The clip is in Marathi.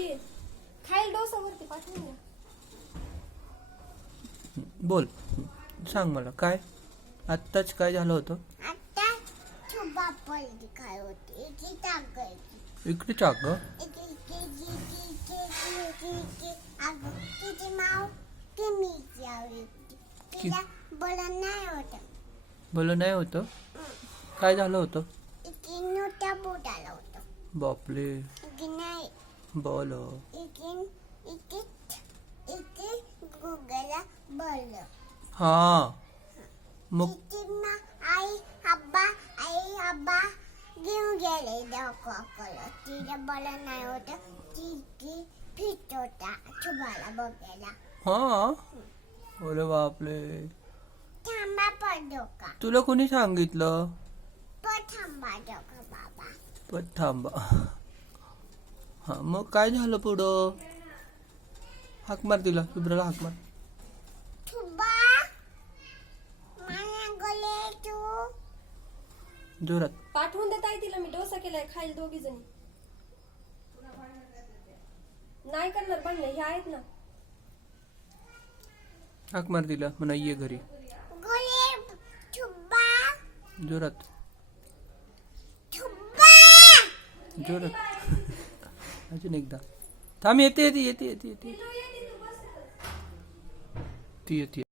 बोलतीये. खायला डोसा वरती पाठवून द्या. बोल, सांग मला काय आत्ताच काय झालं होतं. आता छुबा पडली काय होती इथे टाकायची इकडे टाक ग. तिची माव ती मीच यावी तिला बोलणं नाही होत. बोल नाही होतं. काय झालं होतं. इथे नोट्या बोटाला होतं. बापले. इथे नाही बोल. इथे इथे इथे गुगलला बोललं. हा मग तिची मा आई आब्बा घेऊन गेले दवाखान्याला. तिला बोलणं नाही होत. ती फिट होता छुबाला बघायला. हा अरे बापले. थांबा पडलो का तुला कोणी सांगितलं. पण थांबा का बाबा. पण थांबा. हा मग काय झालं पुढं. हाक मार तिला. शुभ्राला हाक मार. छुबा मला गोले तू जोरात. पाठवून देत आहे तिला. मी डोसा केलाय खायला दोघी जणी. नाही करणार पण हे आहेत ना. हाक मार तिला म्हणा ये घरी. गोले छुबा जोरात छुबा जोरात. अजून एकदा. थांब येते येते येते येते येते ती येते.